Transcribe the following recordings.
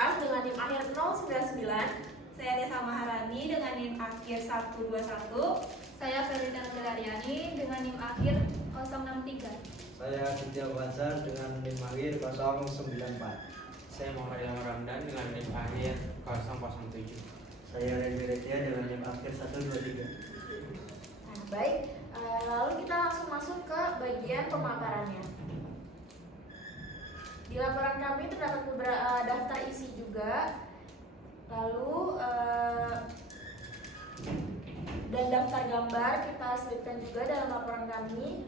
Kulkas dengan NIM akhir 099. Saya Desa Maharani dengan NIM akhir 121. Saya Felita Nugalaryani dengan NIM akhir 063. Saya Setia Bazar dengan NIM akhir 094. Saya Muhammad Ilham Ramdan dengan NIM akhir 007. Saya Rendy Retia dengan NIM akhir 123. Nah, baik, lalu kita langsung masuk ke bagian pemaparannya. Di laporan kami terdapat beberapa daftar isi juga, lalu dan daftar gambar kita selipkan juga dalam laporan kami.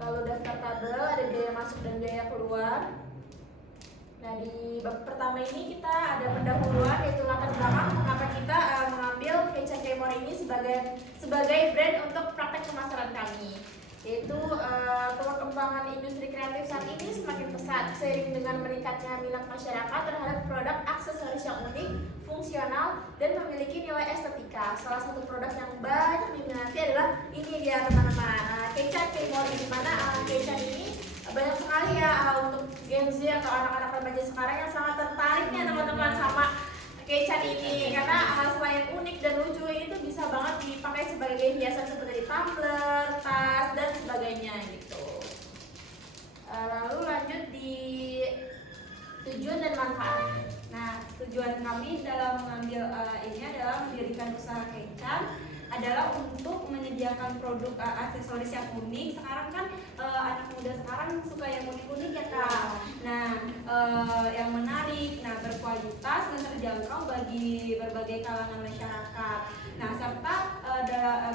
Lalu daftar tabel, ada biaya masuk dan biaya keluar. Nah, di bab pertama ini kita ada pendahuluan, yaitu latar belakang mengapa kita mengambil Kecap Kemor ini sebagai brand untuk praktek pemasaran kami. Yaitu perkembangan industri kreatif saat ini semakin pesat seiring dengan meningkatnya minat masyarakat terhadap produk aksesoris yang unik, fungsional, dan memiliki nilai estetika. Salah satu produk yang banyak diminati adalah ini dia teman-teman, Kecap Kemor, di mana kecap ini banyak sekali ya untuk Gen Z atau anak-anak remaja sekarang yang sangat tertariknya teman-teman sama kecap ini, karena selain unik dan lucu ini tuh bisa banget dipakai sebagai hiasan seperti di tumbler, tas, dan sebagainya gitu. Lalu lanjut di tujuan dan manfaat. Nah, tujuan kami dalam mengambil ini adalah mendirikan usaha kecap adalah untuk menyediakan produk aksesoris yang unik. Sekarang kan anak muda sekarang suka yang unik-unik ya Kak. Nah, yang menarik, nah berkualitas dan terjangkau bagi berbagai kalangan masyarakat. Nah, serta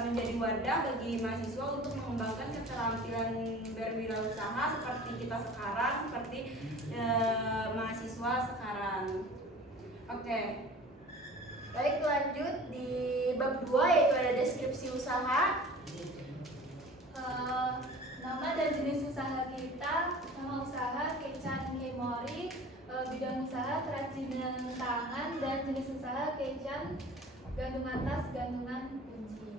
menjadi wadah bagi mahasiswa untuk mengembangkan keterampilan berwirausaha seperti kita sekarang, seperti mahasiswa sekarang. Oke. Baik, lanjut di bab 2, yaitu ada deskripsi usaha. Nama dan jenis usaha kita, nama usaha Kecap Kemori, bidang usaha kerajinan tangan, dan jenis usaha kecap gantungan tas, gantungan kunci.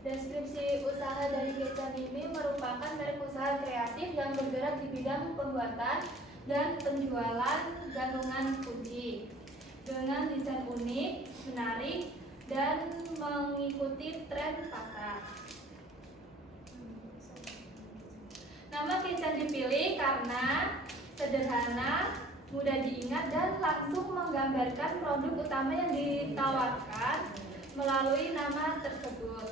Deskripsi usaha dari Kecap ini merupakan merek usaha kreatif yang bergerak di bidang pembuatan dan penjualan gantungan kunci dengan desain unik, menarik, dan mengikuti tren pasar. Nama Kecap dipilih karena sederhana, mudah diingat, dan langsung menggambarkan produk utama yang ditawarkan melalui nama tersebut.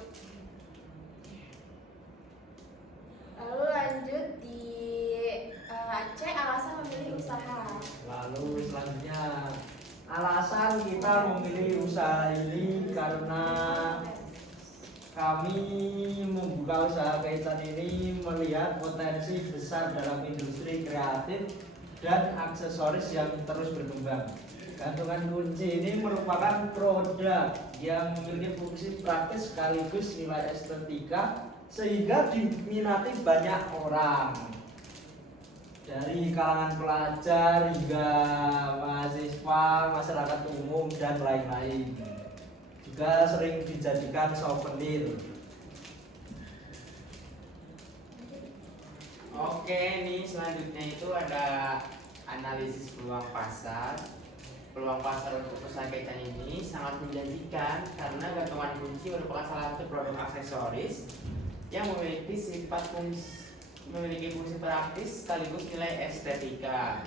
Lalu lanjut di C, alasan memilih usaha. Lalu selanjutnya, alasan kita memilih usaha ini karena kami membuka usaha kecap ini melihat potensi besar dalam industri kreatif dan aksesoris yang terus berkembang. Gantungan kunci ini merupakan produk yang memiliki fungsi praktis sekaligus nilai estetika sehingga diminati banyak orang, dari kalangan pelajar hingga mahasiswa, masyarakat umum, dan lain-lain. Juga sering dijadikan souvenir. Oke, nih selanjutnya itu ada analisis peluang pasar. Peluang pasar untuk usaha kecap ini sangat menjanjikan karena gantungan kunci merupakan salah satu produk aksesoris yang memiliki fungsi praktis sekaligus nilai estetika.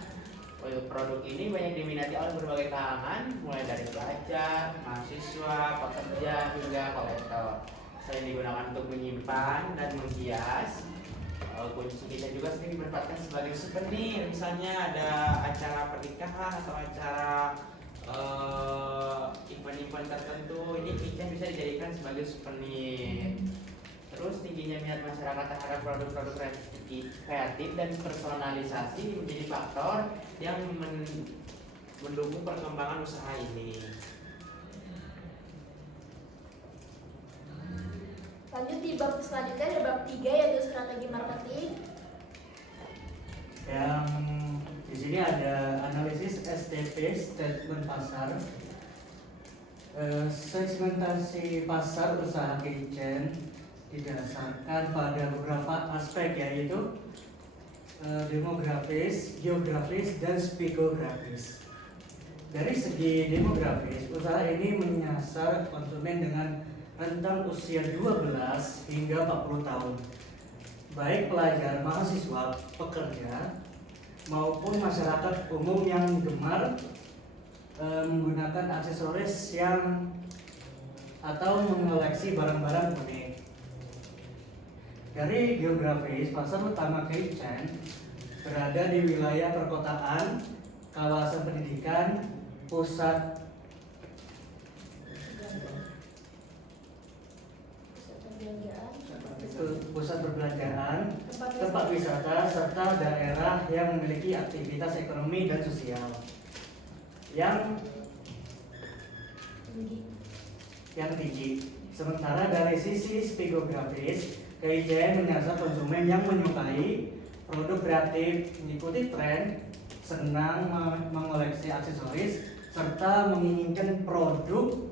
Produk ini banyak diminati oleh berbagai kalangan, mulai dari pelajar, mahasiswa, pekerja, hingga kolektor. Selain digunakan untuk menyimpan dan menghias, kunci kita juga sering dimanfaatkan sebagai souvenir. Misalnya ada acara pernikahan atau acara event-event tertentu, ini kita bisa dijadikan sebagai souvenir. Terus tingginya minat masyarakat terhadap produk-produk kreatif dan personalisasi menjadi faktor yang mendukung perkembangan usaha ini. Lanjut di bab selanjutnya ada bab 3, yaitu strategi marketing. Yang di sini ada analisis STP, statement pasar. Segmentasi pasar usaha kitchen didasarkan pada beberapa aspek, yaitu demografis, geografis, dan psikografis. Dari segi demografis, usaha ini menyasar konsumen dengan rentang usia 12 hingga 40 tahun. Baik pelajar, mahasiswa, pekerja, maupun masyarakat umum yang gemar menggunakan aksesoris yang atau mengoleksi barang-barang unik. Dari geografis, pasar utama Keichan berada di wilayah perkotaan, kawasan pendidikan, pusat perbelanjaan, tempat wisata, serta daerah yang memiliki aktivitas ekonomi dan sosial yang tinggi. Sementara dari sisi psikografis, Keichan menyasar konsumen yang menyukai produk kreatif, mengikuti tren, senang mengoleksi aksesoris, serta menginginkan produk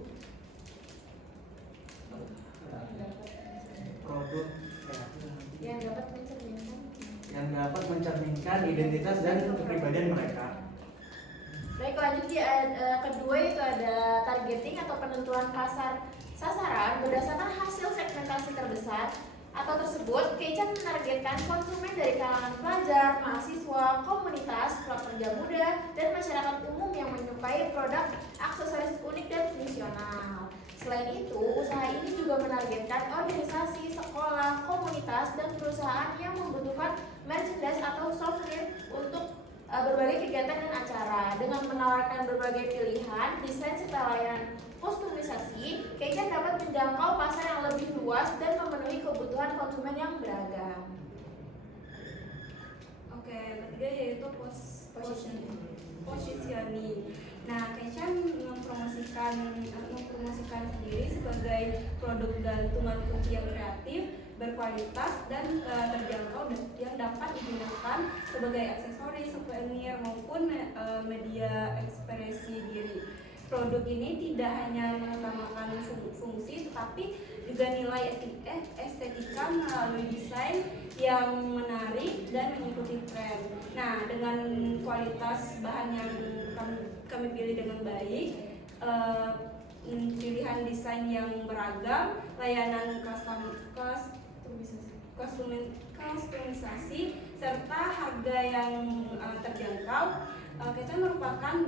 yang dapat mencerminkan identitas dan kepribadian mereka. Baik, lanjut kedua itu ada targeting atau penentuan pasar sasaran berdasarkan hasil segmentasi terbesar atau tersebut. Keichan menargetkan konsumen dari kalangan pelajar, mahasiswa, komunitas, pekerja muda, dan masyarakat umum yang menyukai produk aksesoris unik dan fungsional. Selain itu, usaha ini juga menargetkan organisasi, sekolah, komunitas, dan perusahaan yang membutuhkan merchandise atau souvenir untuk berbagai kegiatan dan acara. Dengan menawarkan berbagai pilihan, desain serta layanan kustomisasi, Keichan dapat menjangkau pasar yang lebih luas dan memenuhi kebutuhan konsumen yang beragam. Oke, ketiga yaitu positioning. Nah, Keichan mempromosikan sendiri sebagai produk gantungan kunci yang kreatif, berkualitas, dan terjangkau yang dapat digunakan sebagai aksesoris, souvenir, maupun media ekspresi diri. Produk ini tidak hanya mengutamakan fungsi, tetapi juga nilai estetika melalui desain yang menarik dan mengikuti tren. Nah, dengan kualitas bahan yang kami pilih dengan baik, pilihan desain yang beragam, layanan kustomisasi, serta harga yang terjangkau, Keichan merupakan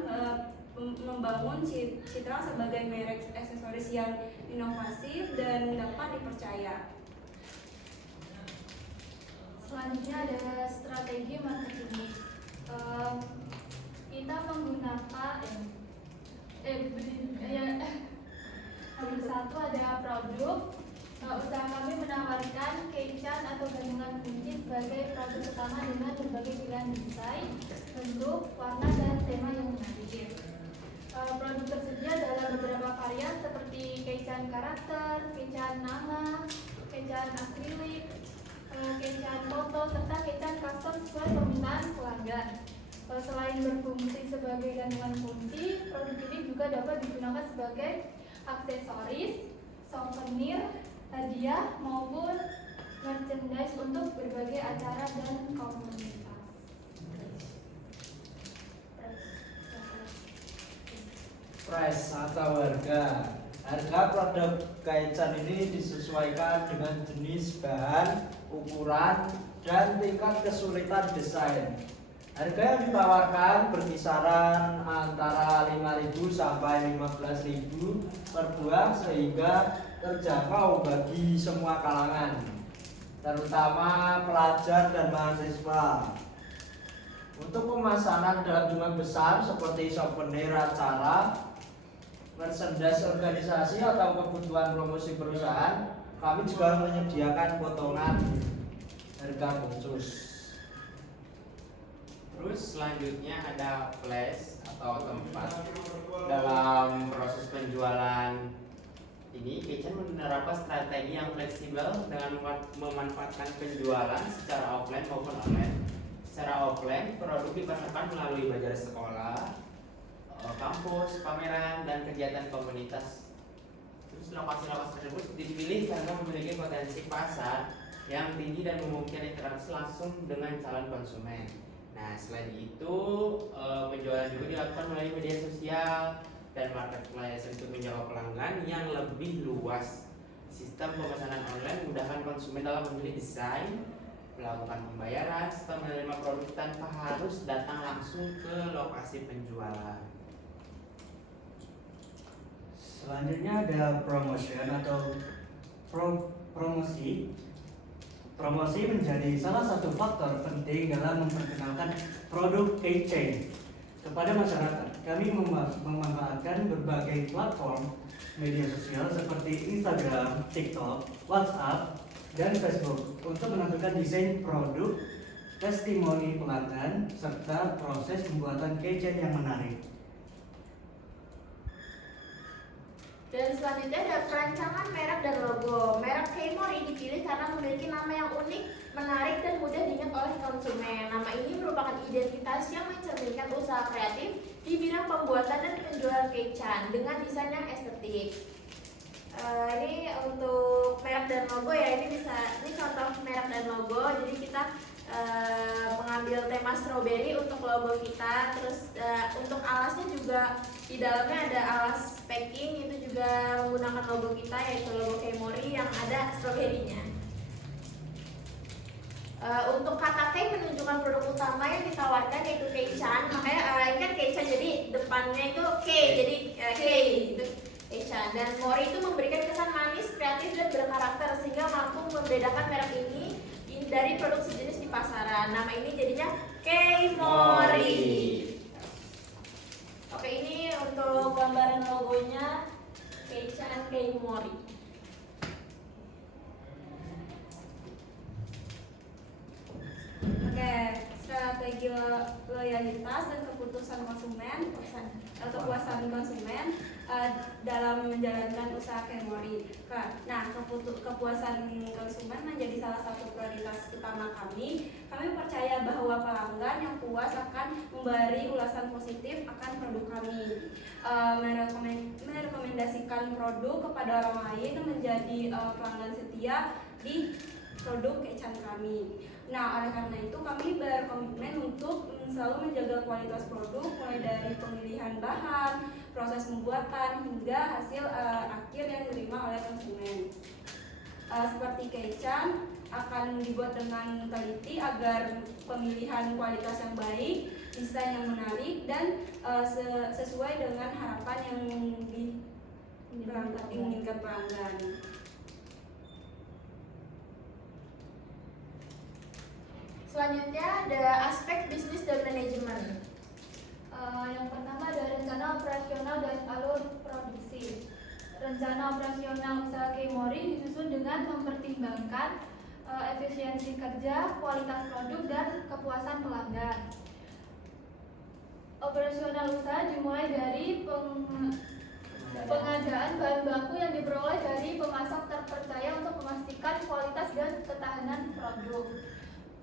membangun citra sebagai merek aksesoris yang inovatif dan dapat dipercaya. Selanjutnya ada strategi marketing. Kita menggunakan nomor satu ada produk. Usaha kami menawarkan Keichan atau gantungan kunci sebagai produk utama dengan berbagai pilihan desain, bentuk, warna, dan tema yang menarik. Produk tersedia dalam beberapa varian seperti Keichan karakter, Keichan nama, Keichan akrilik, Keichan foto, serta Keichan custom sesuai permintaan pelanggan. Selain berfungsi sebagai gantungan kunci, produk ini juga dapat digunakan sebagai aksesoris, souvenir, hadiah, maupun merchandise untuk berbagai acara dan komunitas. Price atau harga. Harga produk Keichan ini disesuaikan dengan jenis bahan, ukuran, dan tingkat kesulitan desain. Harga yang ditawarkan berkisaran antara 5.000 sampai 15.000 per buah sehingga terjangkau bagi semua kalangan, terutama pelajar dan mahasiswa. Untuk pemesanan dalam jumlah besar seperti souvenir acara, merchandise organisasi, atau kebutuhan promosi perusahaan, kami juga menyediakan potongan harga khusus. Terus selanjutnya ada place atau tempat. Dalam proses penjualan ini, Keichan menerapkan strategi yang fleksibel dengan memanfaatkan penjualan secara offline maupun online. Secara offline, produk dipasarkan melalui bazar sekolah, kampus, pameran, dan kegiatan komunitas. Terus lokasi-lokasi tersebut dipilih karena memiliki potensi pasar yang tinggi dan memungkinkan interaksi langsung dengan calon konsumen. Nah, selain itu penjualan juga dilakukan melalui media sosial dan marketplace untuk menjangkau pelanggan yang lebih luas. Sistem pemesanan online memudahkan konsumen dalam memilih desain, melakukan pembayaran, serta menerima produk tanpa harus datang langsung ke lokasi penjualan. Selanjutnya ada promotion atau promosi. Promosi menjadi salah satu faktor penting dalam memperkenalkan produk keychain kepada masyarakat. Kami memanfaatkan berbagai platform media sosial seperti Instagram, TikTok, WhatsApp, dan Facebook untuk menampilkan desain produk, testimoni pelanggan, serta proses pembuatan keychain yang menarik. Dan selanjutnya ada perancangan merek dan logo. Merek Keimori dipilih karena memiliki nama yang unik, menarik, dan mudah diingat oleh konsumen. Nama ini merupakan identitas yang mencerminkan usaha kreatif di bidang pembuatan dan penjualan keychain dengan desain yang estetik. Ini untuk merek dan logo ya, ini contoh merek dan logo. Jadi kita mengambil tema strawberry untuk logo kita, terus untuk alasnya juga di dalamnya ada alas packing, itu juga menggunakan logo kita yaitu logo Keimori yang ada strawberry-nya. Untuk kata kei menunjukkan produk utama yang ditawarkan yaitu kei-chan, makanya ini kan kei-chan jadi depannya itu kei, jadi kei itu kei-chan, dan mori itu memberikan kesan manis, kreatif, dan berkarakter sehingga mampu membedakan merek ini dari produk sejenis di pasaran. Nama ini jadinya Keimori. Oke, ini untuk gambaran logonya Kei-chan Keimori. Oke, strategi loyalitas dan kepuasan konsumen dalam menjalankan usaha Keimori. Nah, kepuasan konsumen menjadi salah satu prioritas utama kami. Kami percaya bahwa pelanggan yang puas akan memberi ulasan positif akan produk kami. Merekomendasikan produk kepada orang lain menjadi pelanggan setia di produk keychain kami. Nah, oleh karena itu kami berkomitmen untuk selalu menjaga kualitas produk mulai dari pemilihan bahan, proses pembuatan hingga hasil akhir yang diterima oleh konsumen. Seperti keychain akan dibuat dengan teliti agar pemilihan kualitas yang baik, desain yang menarik, dan sesuai dengan harapan yang diinginkan pelanggan. Selanjutnya ada aspek bisnis dan manajemen. Yang pertama ada rencana operasional dan alur produksi. Rencana operasional usaha Keimori disusun dengan mempertimbangkan efisiensi kerja, kualitas produk, dan kepuasan pelanggan. Operasional usaha dimulai dari pengadaan bahan baku yang diperoleh dari pemasok terpercaya untuk memastikan kualitas dan ketahanan produk.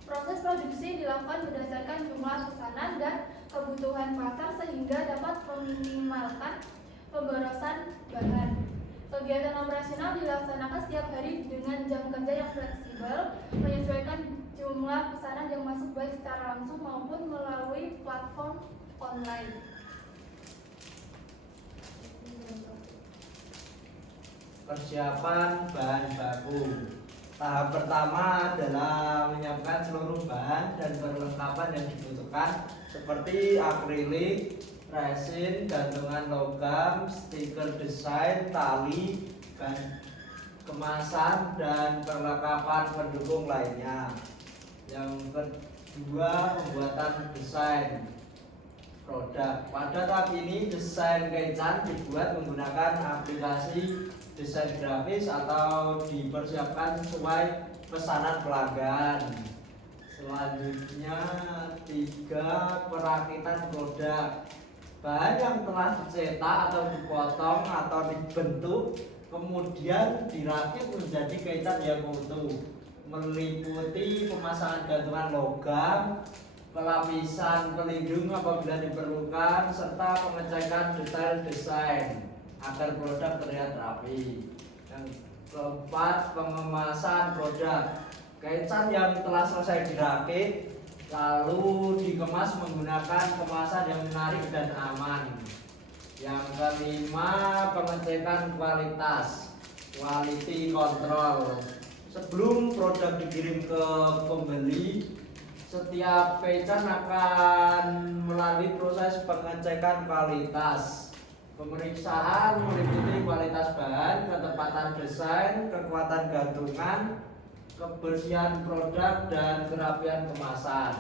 Proses produksi dilakukan berdasarkan jumlah pesanan dan kebutuhan pasar sehingga dapat meminimalkan pemborosan bahan. Kegiatan operasional dilaksanakan setiap hari dengan jam kerja yang fleksibel, menyesuaikan jumlah pesanan yang masuk baik secara langsung maupun melalui platform online. Persiapan bahan baku. Tahap pertama adalah menyiapkan seluruh bahan dan perlengkapan yang dibutuhkan seperti akrilik, resin, gantungan logam, stiker desain, tali, kemasan, dan perlengkapan pendukung lainnya. Yang kedua, pembuatan desain produk. Pada tahap ini desain keychain dibuat menggunakan aplikasi desain grafis atau dipersiapkan sesuai pesanan pelanggan. Selanjutnya 3, perakitan produk. Bahan yang telah dicetak atau dipotong atau dibentuk kemudian dirakit menjadi keychain yang utuh, meliputi pemasangan gantungan logam, pelapisan pelindung apabila diperlukan, serta pengecekan detail desain agar produk terlihat rapi. Yang keempat, pengemasan produk. Keychain yang telah selesai dirakit lalu dikemas menggunakan kemasan yang menarik dan aman. Yang kelima, pengecekan kualitas, quality control. Sebelum produk dikirim ke pembeli, setiap Keican akan melalui proses pengecekan kualitas. Pemeriksaan meliputi kualitas bahan, ketepatan desain, kekuatan gantungan, kebersihan produk, dan kerapian kemasan.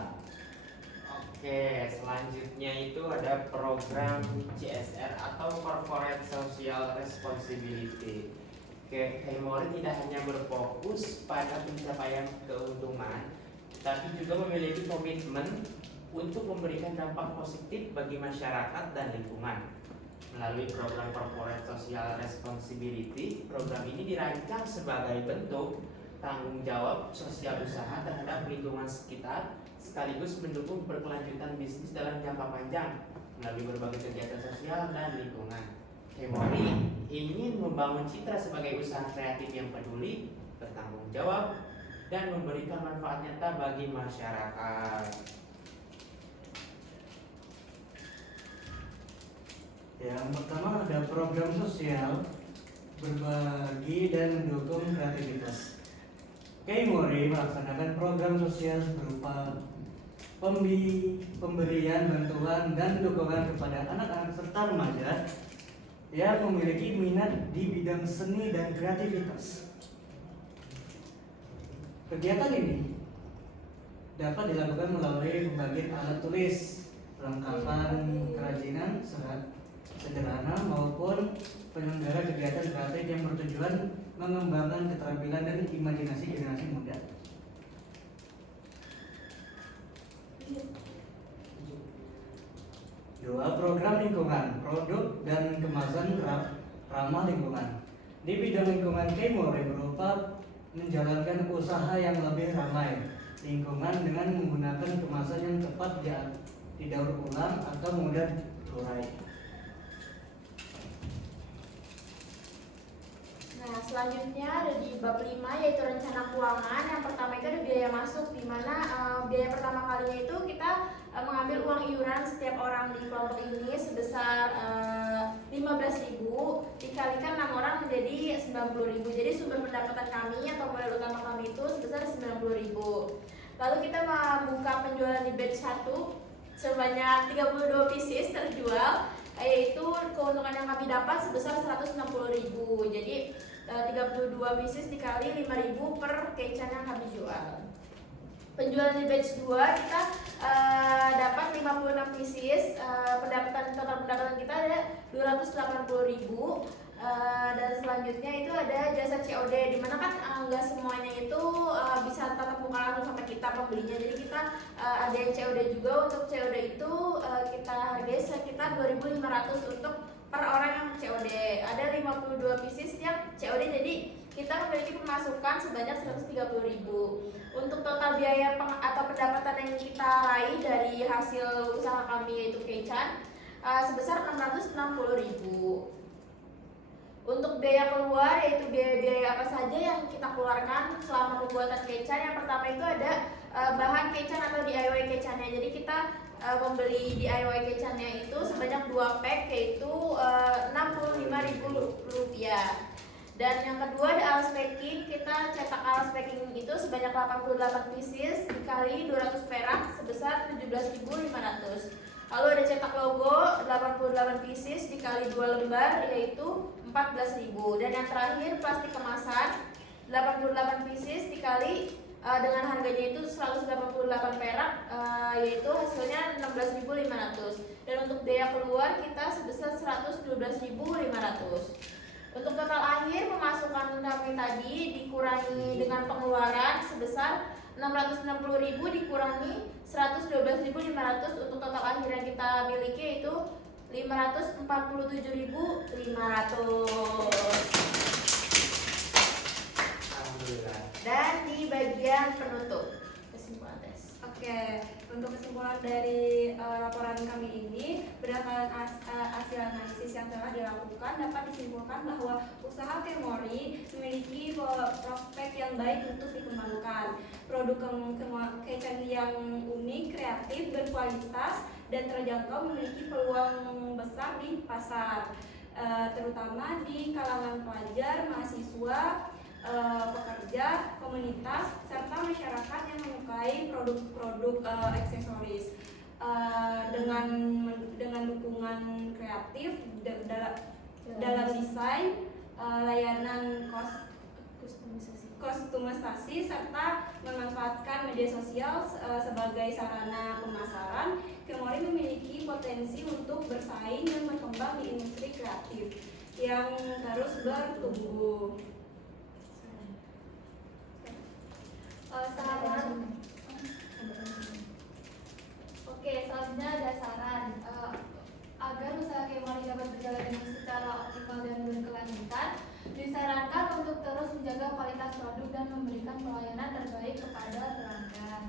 Oke, selanjutnya itu ada program CSR atau Corporate Social Responsibility. Keimori tidak hanya berfokus pada pencapaian keuntungan, tapi juga memiliki komitmen untuk memberikan dampak positif bagi masyarakat dan lingkungan. Melalui program Corporate Social Responsibility, program ini dirancang sebagai bentuk tanggung jawab sosial usaha terhadap lingkungan sekitar, sekaligus mendukung berkelanjutan bisnis dalam jangka panjang melalui berbagai kegiatan sosial dan lingkungan. Keimori ingin membangun citra sebagai usaha kreatif yang peduli, bertanggung jawab, dan memberikan manfaat nyata bagi masyarakat. Yang pertama ada program sosial berbagi dan mendukung kreativitas. Keimori melaksanakan program sosial berupa pemberian bantuan dan dukungan kepada anak-anak serta remaja yang memiliki minat di bidang seni dan kreativitas. Kegiatan ini dapat dilakukan melalui pembagian alat tulis, perlengkapan kerajinan sederhana maupun penyelenggara kegiatan kreatif yang bertujuan mengembangkan keterampilan dan imajinasi generasi muda. Dua, program lingkungan, produk dan kemasan ramah lingkungan. Di bidang lingkungan, Keimori berupa menjalankan usaha yang lebih ramai lingkungan dengan menggunakan kemasan yang tepat didaur ulang atau mudah terurai. Nah, selanjutnya ada di bab 5 yaitu rencana keuangan. Yang pertama itu ada biaya masuk, di mana biaya pertama kalinya itu kita mengambil uang iuran setiap orang di kelompok ini sebesar 15.000 dikalikan 6 orang menjadi 90.000. Jadi sumber pendapatan kami atau modal utama kami itu sebesar 90.000. Lalu kita membuka penjualan di batch 1 sebanyak 32 pieces terjual, yaitu keuntungan yang kami dapat sebesar 160.000. Jadi 32 pieces dikali 5.000 per Keican yang kami jual. Penjualan di batch 2 kita dapat 56 pieces, total pendapatan kita ada 280.000. Dan selanjutnya itu ada jasa COD, dimana kan nggak semuanya itu bisa tatap muka langsung sama kita pembelinya, jadi kita ada yang COD juga. Untuk COD itu kita hargai sekitar 2.500 untuk per orang yang COD. Ada 52 pieces yang COD, jadi kita memiliki pemasukan sebanyak 130.000. Untuk total biaya atau pendapatan yang kita raih dari hasil usaha kami yaitu Keican sebesar 660.000. Untuk biaya keluar yaitu biaya-biaya apa saja yang kita keluarkan selama pembuatan Keican. Yang pertama itu ada bahan Keican atau DIY Keicannya. Jadi kita membeli DIY Keicannya itu sebanyak 2 pack yaitu Rp65.000. Dan yang kedua ada alas packing. Kita cetak alas packing itu sebanyak 88 pieces dikali 200 perak sebesar 17.500. Lalu ada cetak logo 88 pieces dikali 2 lembar yaitu 14.000. Dan yang terakhir plastik kemasan 88 pieces dikali dengan harganya itu 188 perak, yaitu hasilnya 16.500. Dan untuk biaya keluar kita sebesar 112.500. Untuk total akhir pemasukan kami tadi dikurangi dengan pengeluaran sebesar 660.000 dikurangi 112.500. Untuk total akhir yang kita miliki itu 547.500. Alhamdulillah. Dan di bagian penutup kesimpulan tes. Oke, untuk kesimpulan dari laporan kami ini berdasarkan hasil analisis yang telah dilakukan, dapat disimpulkan bahwa usaha Kemori memiliki prospek yang baik untuk dikembangkan. Produk Kechan yang unik, kreatif, berkualitas, dan terjangkau memiliki peluang besar di pasar, terutama di kalangan pelajar, mahasiswa, pekerja, komunitas, serta masyarakat yang menyukai produk-produk aksesoris. Dengan dukungan kreatif dalam desain, layanan kostumisasi, serta memanfaatkan media sosial sebagai sarana pemasaran, Kemori memiliki potensi untuk bersaing dan berkembang di industri kreatif yang terus bertumbuh. Saran. Oke, selanjutnya ada saran. Agar usaha Kemori dapat berjalan dengan secara optimal dan berkelanjutan, disarankan untuk terus menjaga kualitas produk dan memberikan pelayanan terbaik kepada pelanggan.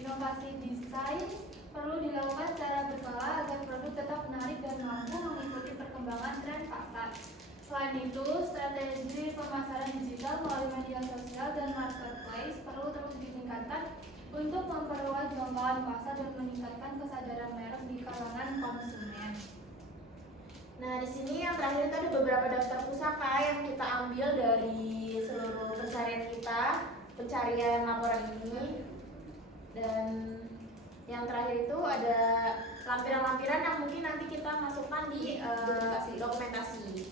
Inovasi desain perlu dilakukan secara berkala agar produk tetap menarik dan mampu mengikuti perkembangan tren pasar. Selain itu, strategi pemasaran digital melalui media sosial dan marketplace perlu terus ditingkatkan untuk memperluas jangkauan pasar dan meningkatkan kesadaran merek di kalangan konsumen. Nah, di sini yang terakhir itu ada beberapa daftar pusaka yang kita ambil dari seluruh pencarian laporan ini. Dan yang terakhir itu ada lampiran-lampiran yang mungkin nanti kita masukkan di dokumentasi.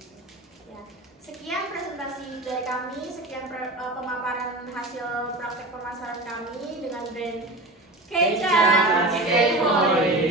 Ya. Sekian presentasi dari kami, sekian pemaparan hasil praktek pemasaran kami dengan brand Kechan Kemori.